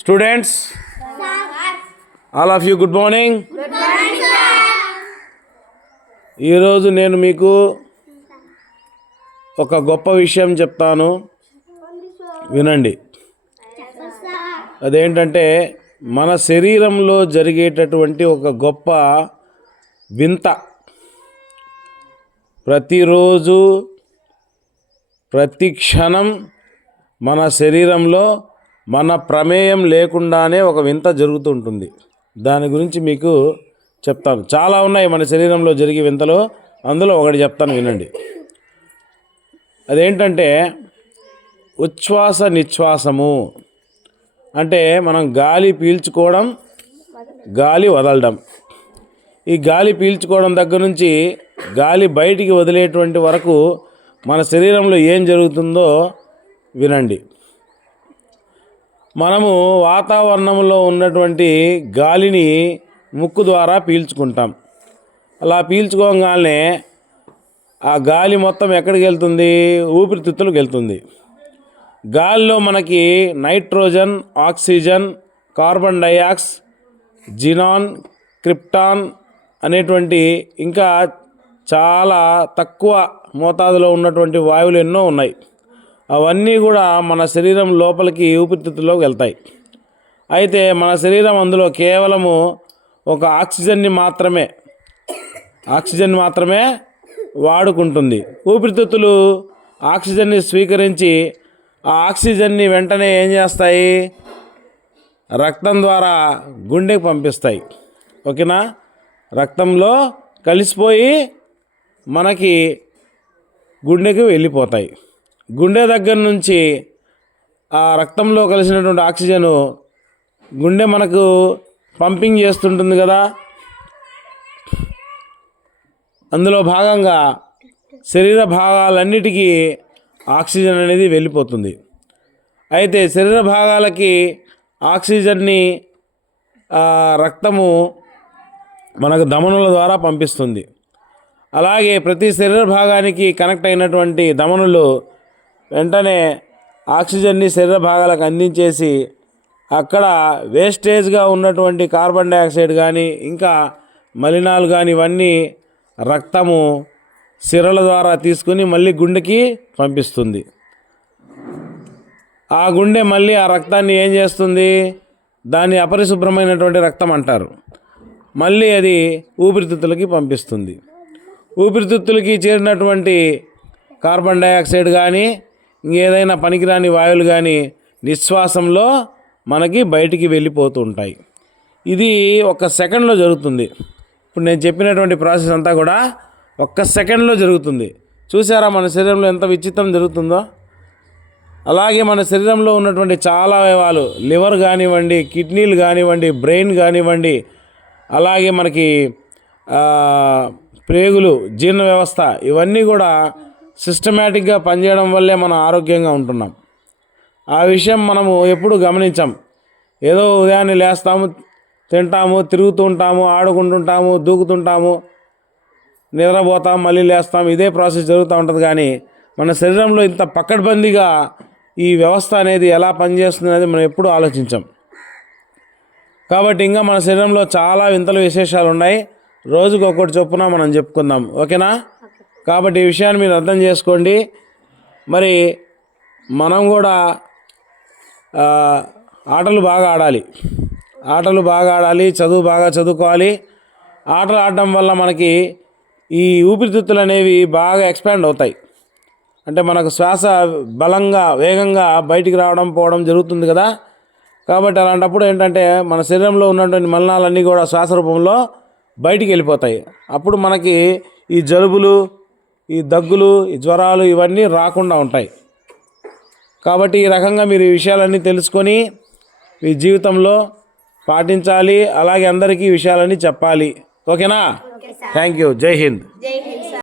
Students, all of you, good morning. Good morning, sir. ఈరోజు నేను మీకు ఒక గొప్ప విషయం చెప్తాను, వినండి. అదేంటంటే మన శరీరంలో జరిగేటటువంటి ఒక గొప్ప వింత. ప్రతిరోజు ప్రతి క్షణం మన శరీరంలో మన ప్రమేయం లేకుండానే ఒక వింత జరుగుతుంటుంది. దాని గురించి మీకు చెప్తాను. చాలా ఉన్నాయి మన శరీరంలో జరిగే వింతలు, అందులో ఒకటి చెప్తాను, వినండి. అదేంటంటే ఉచ్ఛ్వాస నిశ్వాసము. అంటే మనం గాలి పీల్చుకోవడం, గాలి వదలడం. ఈ గాలి పీల్చుకోవడం దగ్గర నుంచి గాలి బయటికి వదిలేటువంటి వరకు మన శరీరంలో ఏం జరుగుతుందో వినండి. మనము వాతావరణంలో ఉన్నటువంటి గాలిని ముక్కు ద్వారా పీల్చుకుంటాం. అలా పీల్చుకోగానే ఆ గాలి మొత్తం ఎక్కడికి వెళ్తుంది? ఊపిరితిత్తులకు వెళ్తుంది. గాలిలో మనకి nitrogen, oxygen, carbon dioxide, xenon, krypton అనేటువంటి ఇంకా చాలా తక్కువ మోతాదులో ఉన్నటువంటి వాయువులు ఎన్నో ఉన్నాయి. అవన్నీ కూడా మన శరీరం లోపలికి ఊపిరితిత్తుల్లోకి వెళ్తాయి. అయితే మన శరీరం అందులో కేవలము ఒక ఆక్సిజన్ని మాత్రమే వాడుకుంటుంది. ఊపిరితిత్తులు ఆక్సిజన్ని స్వీకరించి ఆ ఆక్సిజన్ని వెంటనే ఏం చేస్తాయి? రక్తం ద్వారా గుండెకి పంపిస్తాయి. ఓకేనా? రక్తంలో కలిసిపోయి మనకి గుండెకి వెళ్ళిపోతాయి. గుండె దగ్గర నుంచి ఆ రక్తంలో కలిసినటువంటి ఆక్సిజను గుండె మనకు పంపింగ్ చేస్తుంటుంది కదా. అందులో భాగంగా శరీర భాగాలన్నిటికీ ఆక్సిజన్ అనేది వెళ్ళిపోతుంది. అయితే శరీర భాగాలకి ఆక్సిజన్ని రక్తము మనకు ధమనుల ద్వారా పంపిస్తుంది. అలాగే ప్రతి శరీర భాగానికి కనెక్ట్ అయినటువంటి ధమనులు వెంటనే ఆక్సిజన్ని శరీర భాగాలకు అందించేసి అక్కడ వేస్టేజ్గా ఉన్నటువంటి కార్బన్ డయాక్సైడ్ కానీ ఇంకా మలినాలు కానీ ఇవన్నీ రక్తము సిరల ద్వారా తీసుకుని మళ్ళీ గుండెకి పంపిస్తుంది. ఆ గుండె మళ్ళీ ఆ రక్తాన్ని ఏం చేస్తుంది? దాన్ని అపరిశుభ్రమైనటువంటి రక్తం అంటారు. మళ్ళీ అది ఊపిరితిత్తులకి పంపిస్తుంది. ఊపిరితిత్తులకి చేరినటువంటి కార్బన్ డయాక్సైడ్ కానీ ఇంకేదైనా పనికిరాని వాయువులు కానీ నిశ్వాసంలో మనకి బయటికి వెళ్ళిపోతూ ఉంటాయి. ఇది ఒక సెకండ్లో జరుగుతుంది. ఇప్పుడు నేను చెప్పినటువంటి ప్రాసెస్ అంతా కూడా ఒక్క సెకండ్లో జరుగుతుంది. చూసారా మన శరీరంలో ఎంత విచిత్రం జరుగుతుందో? అలాగే మన శరీరంలో ఉన్నటువంటి చాలా అవయవాలు, లివర్ కానివ్వండి, కిడ్నీలు కానివ్వండి, బ్రెయిన్ కానివ్వండి, అలాగే మనకి ప్రేగులు, జీర్ణ వ్యవస్థ, ఇవన్నీ కూడా సిస్టమేటిక్గా పనిచేయడం వల్లే మనం ఆరోగ్యంగా ఉంటున్నాం. ఆ విషయం మనము ఎప్పుడు గమనించాం. ఏదో ఉదయాన్నే లేస్తాము, తింటాము, తిరుగుతూ ఉంటాము, ఆడుకుంటుంటాము, దూకుతుంటాము, నిద్రపోతాం, మళ్ళీ లేస్తాం, ఇదే ప్రాసెస్ జరుగుతూ ఉంటుంది. కానీ మన శరీరంలో ఇంత పకడ్బందీగా ఈ వ్యవస్థ అనేది ఎలా పనిచేస్తుంది అనేది మనం ఎప్పుడూ ఆలోచించాం. కాబట్టి ఇంకా మన శరీరంలో చాలా వింతల విశేషాలు ఉన్నాయి. రోజుకు ఒక్కటి చొప్పున మనం చెప్పుకుందాం. ఓకేనా? కాబట్టి ఈ విషయాన్ని మీరు అర్థం చేసుకోండి. మరి మనం కూడా ఆటలు బాగా ఆడాలి, చదువు బాగా చదువుకోవాలి. ఆటలు ఆడటం వల్ల మనకి ఈ ఊపిరితిత్తులు అనేవి బాగా ఎక్స్పాండ్ అవుతాయి. అంటే మనకు శ్వాస బలంగా, వేగంగా బయటికి రావడం పోవడం జరుగుతుంది కదా. కాబట్టి అలాంటప్పుడు ఏంటంటే మన శరీరంలో ఉన్నటువంటి మలినాలన్నీ కూడా శ్వాస రూపంలో బయటికి వెళ్ళిపోతాయి. అప్పుడు మనకి ఈ జలుబులు, ఈ దగ్గులు, ఈ జ్వరాలు ఇవన్నీ రాకుండా ఉంటాయి. కాబట్టి ఈ రకంగా మీరు ఈ విషయాలన్నీ తెలుసుకొని మీ జీవితంలో పాటించాలి. అలాగే అందరికీ ఈ విషయాలన్నీ చెప్పాలి. ఓకేనా? Thank you. జై హింద్.